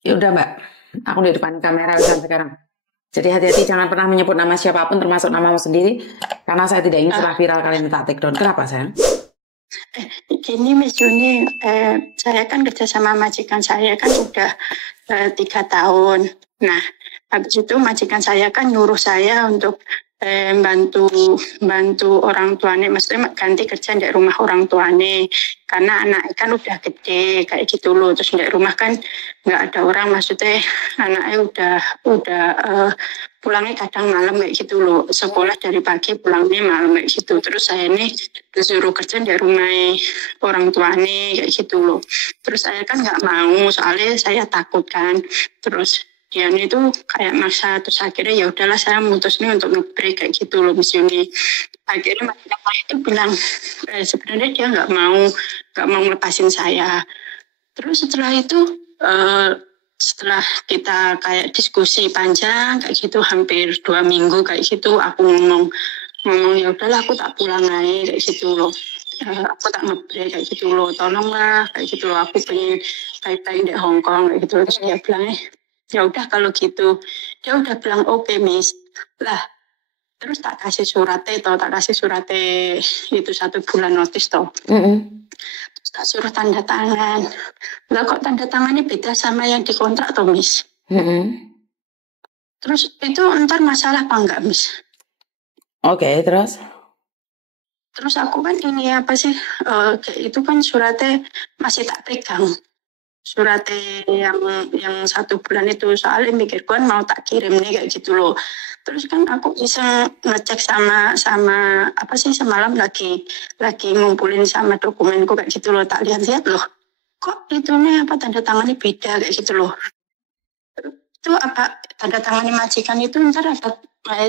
Ya udah Mbak, aku di depan kamera udah sekarang. Jadi hati-hati jangan pernah menyebut nama siapapun termasuk namamu sendiri. Karena saya tidak ingin sudah viral kalian minta take down. Kenapa sayang? Gini Miss Juni, saya kan kerja sama majikan saya kan udah 3 tahun. Nah, habis itu majikan saya kan nyuruh saya untuk bantu orang tuanya, maksudnya ganti kerja di rumah orang tuanya, karena anak kan udah gede kayak gitu loh. Terus di rumah kan nggak ada orang, maksudnya anaknya udah pulangnya kadang malam kayak gitu loh. Sekolah dari pagi pulangnya malam kayak gitu. Terus saya ini disuruh kerja di rumah orang tuanya kayak gitu loh. Terus saya kan nggak mau, soalnya saya takut kan. Terus dia itu kayak maksa, terus akhirnya ya udahlah saya memutusnya untuk nge-break kayak gitu loh Miss Yuni. Akhirnya majikan itu bilang sebenarnya dia nggak mau ngelepasin saya. Terus setelah itu setelah kita kayak diskusi panjang kayak gitu hampir 2 minggu kayak gitu, aku ngomong ya udahlah aku tak pulang aja kayak gitu loh. Aku tak nge-break kayak gitu loh, tolonglah kayak gitu loh, aku pengen baik-baik di Hong Kong kayak gitu. Terus dia bilang ya udah kalau gitu. Dia udah bilang oke Miss. Lah terus tak kasih suratnya itu 1 bulan notis toh. Terus tak suruh tanda tangan. Lah kok tanda tangannya beda sama yang dikontrak toh Miss. Terus itu ntar masalah apa enggak Miss? Oke, terus? Terus aku kan ini apa sih, itu kan suratnya masih tak pegang. Suratnya yang 1 bulan itu, soalnya mikir kan mau tak kirim nih kayak gitu loh. Terus kan aku bisa ngecek sama apa sih, semalam lagi ngumpulin sama dokumenku kayak gitu loh, tak lihat loh. Kok itu nih apa tanda tangannya beda kayak gitu loh. Itu apa tanda tangannya majikan itu ntar ada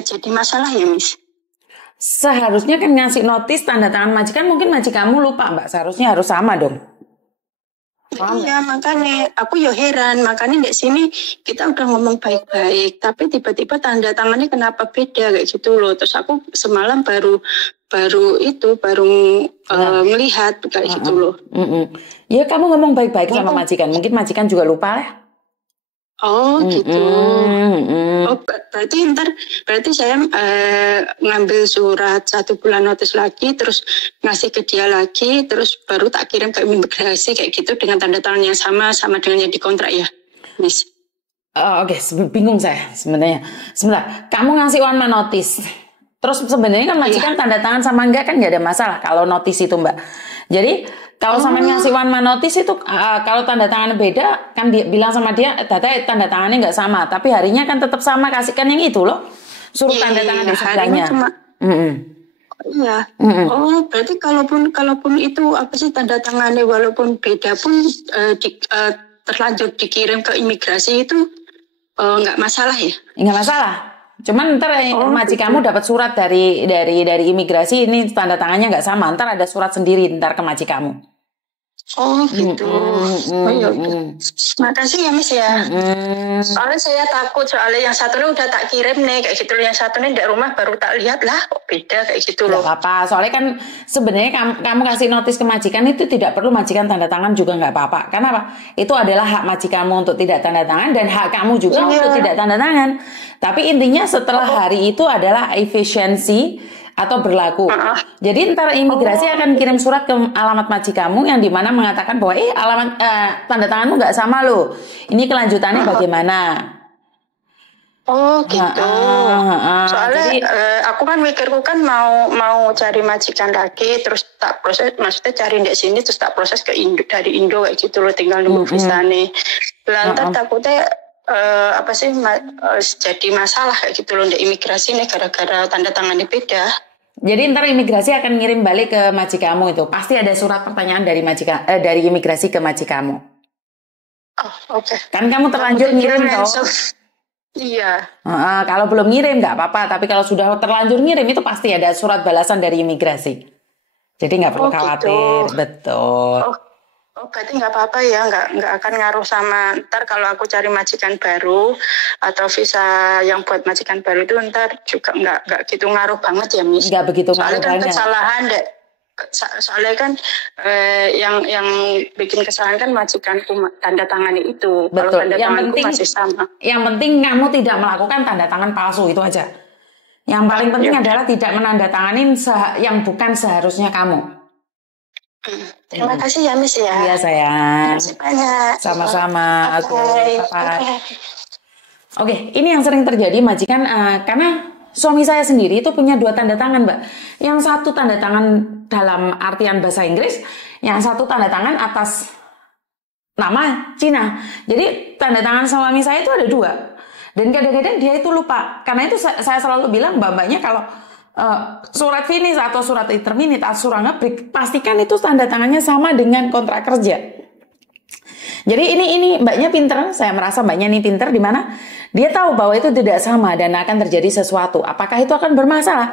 jadi masalah ya Miss? Seharusnya kan ngasih notis tanda tangan majikan, mungkin majikanmu lupa Mbak. Seharusnya harus sama dong. Iya, makanya aku ya heran, makanya di sini kita udah ngomong baik-baik, tapi tiba-tiba tanda tangannya kenapa beda kayak gitu loh. Terus aku semalam baru melihat kayak gitu loh. Ya kamu ngomong baik-baik sama majikan, mungkin majikan juga lupa lah. Oh gitu. Oh berarti saya ngambil surat 1 bulan notis lagi, terus ngasih ke dia lagi, terus baru tak kirim ke imigrasi kayak gitu dengan tanda tangan yang sama dengan yang dikontrak ya, Miss. Oke, bingung saya sebenarnya. Sebentar, kamu ngasih one man notice. Terus sebenarnya kan majikan tanda tangan sama enggak kan nggak ada masalah kalau notis itu Mbak. Jadi kalau sampai ngasih one man notice itu kalau tanda tangannya beda kan dia bilang sama dia tanda tangannya nggak sama, tapi harinya kan tetap sama, kasihkan yang itu loh. Suruh tanda tangan di sebelahnya. Iya. Oh, berarti kalaupun itu apa sih tanda tangannya walaupun beda pun terlanjur dikirim ke imigrasi itu nggak masalah ya? Nggak masalah. Cuman ntar majikanmu dapat surat dari imigrasi, ini tanda tangannya nggak sama. Ntar ada surat sendiri ntar ke majikanmu. Oh gitu. Oh ya udah. Makasih ya Miss ya. Soalnya saya takut, soalnya yang satunya udah tak kirim nih kayak gitu, yang satunya di rumah baru tak lihat lah kok beda kayak gitu loh. Gak apa-apa, soalnya kan sebenarnya kamu kasih notis ke majikan itu tidak perlu majikan tanda tangan juga nggak apa-apa. Karena apa? Itu adalah hak majikanmu untuk tidak tanda tangan dan hak kamu juga untuk tidak tanda tangan. Tapi intinya setelah hari itu adalah efisiensi atau berlaku. Jadi ntar imigrasi akan kirim surat ke alamat majikanmu yang dimana mengatakan bahwa alamat tanda tanganmu nggak sama loh. Ini kelanjutannya bagaimana? Oh gitu. Soalnya jadi, aku kan mikirku kan mau cari majikan lagi, terus tak proses, maksudnya cari di sini terus tak proses ke dari Indo kayak gitu loh, tinggal nunggu visa nih. Lantar takutnya apa sih jadi masalah kayak gitu loh di imigrasi nih gara-gara tanda tangannya beda. Jadi ntar imigrasi akan ngirim balik ke majikanmu itu. Pasti ada surat pertanyaan dari dari imigrasi ke majikanmu. Oh, oke. Kan kamu terlanjur ngirim toh. Iya. Kalau belum ngirim nggak apa-apa, tapi kalau sudah terlanjur ngirim itu pasti ada surat balasan dari imigrasi. Jadi nggak perlu khawatir, gitu. Betul. Oh, berarti nggak apa-apa ya, nggak akan ngaruh sama ntar kalau aku cari majikan baru atau visa yang buat majikan baru itu ntar juga nggak gitu ngaruh banget ya Miss. Nggak begitu ngaruh banget. Soalnya kan soalnya kan yang bikin kesalahan kan majikanku tanda tangani itu. Betul. Kalau tanda tanganku masih sama. Yang penting kamu tidak melakukan tanda tangan palsu, itu aja. Yang paling penting adalah tidak menandatangani yang bukan seharusnya kamu. Terima kasih ya Miss ya. Iya sayang. Terima kasih banyak. Sama-sama. Bye. Oke, ini yang sering terjadi majikan karena suami saya sendiri itu punya 2 tanda tangan, Mbak. Yang satu tanda tangan dalam artian bahasa Inggris, yang satu tanda tangan atas nama Cina. Jadi tanda tangan suami saya itu ada 2. Dan kadang-kadang dia itu lupa. Karena itu saya selalu bilang mbak-mbaknya kalau surat finish atau surat interminit atau surat ngebreak, pastikan itu tanda tangannya sama dengan kontrak kerja. Jadi ini mbaknya pinter, saya merasa mbaknya ini pinter di mana dia tahu bahwa itu tidak sama dan akan terjadi sesuatu. Apakah itu akan bermasalah?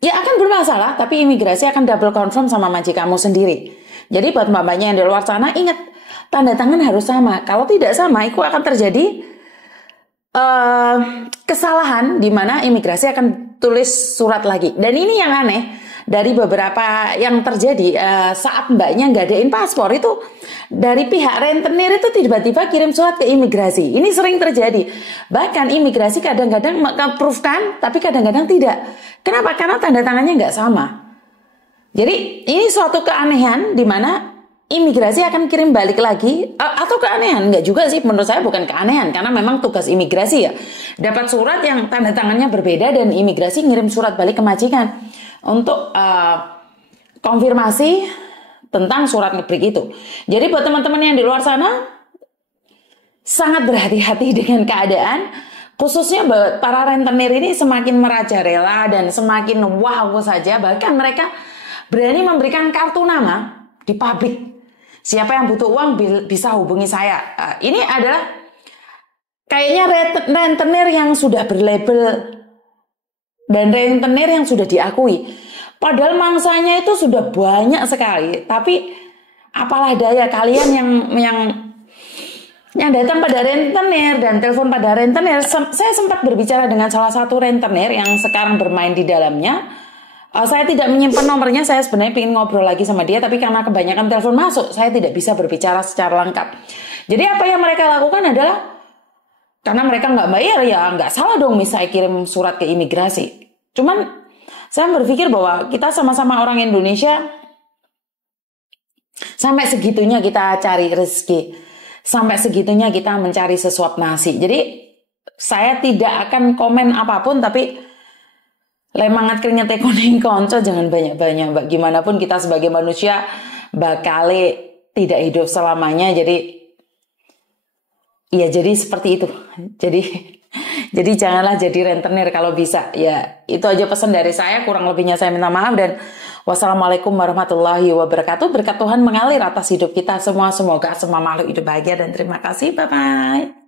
Ya akan bermasalah, tapi imigrasi akan double confirm sama majikanmu sendiri. Jadi buat mbak-mbaknya yang di luar sana, ingat tanda tangan harus sama. Kalau tidak sama, itu akan terjadi kesalahan di mana imigrasi akan tulis surat lagi. Dan ini yang aneh dari beberapa yang terjadi saat mbaknya ngadain paspor itu dari pihak rentenir itu tiba-tiba kirim surat ke imigrasi. Ini sering terjadi. Bahkan imigrasi kadang-kadang approve-kan, tapi kadang-kadang tidak. Kenapa? Karena tanda tangannya nggak sama. Jadi ini suatu keanehan di mana imigrasi akan kirim balik lagi, atau keanehan, enggak juga sih, menurut saya bukan keanehan, karena memang tugas imigrasi ya, dapat surat yang tanda tangannya berbeda dan imigrasi ngirim surat balik ke majikan untuk konfirmasi tentang surat ngebreak itu. Jadi buat teman-teman yang di luar sana, sangat berhati-hati dengan keadaan, khususnya buat para rentenir ini semakin merajalela dan semakin wow saja, bahkan mereka berani memberikan kartu nama di publik. Siapa yang butuh uang bisa hubungi saya. Ini adalah kayaknya rentenir yang sudah berlabel dan rentenir yang sudah diakui. Padahal mangsanya itu sudah banyak sekali. Tapi apalah daya kalian yang datang pada rentenir dan telepon pada rentenir. Saya sempat berbicara dengan salah satu rentenir yang sekarang bermain di dalamnya. Saya tidak menyimpan nomornya, saya sebenarnya ingin ngobrol lagi sama dia, tapi karena kebanyakan telepon masuk, saya tidak bisa berbicara secara lengkap. Jadi apa yang mereka lakukan adalah, karena mereka nggak bayar, ya nggak salah dong misalnya kirim surat ke imigrasi. Cuman saya berpikir bahwa kita sama-sama orang Indonesia, sampai segitunya kita cari rezeki, sampai segitunya kita mencari sesuap nasi. Jadi saya tidak akan komen apapun, tapi lemangat keringetnya kuning konco jangan banyak-banyak, Mbak. Gimana pun kita sebagai manusia bakal tidak hidup selamanya. Jadi seperti itu. Jadi janganlah jadi rentenir kalau bisa. Ya, itu aja pesan dari saya. Kurang lebihnya saya minta maaf dan wassalamualaikum warahmatullahi wabarakatuh. Berkat Tuhan mengalir atas hidup kita semua. Semoga semua makhluk hidup bahagia dan terima kasih. Bye bye.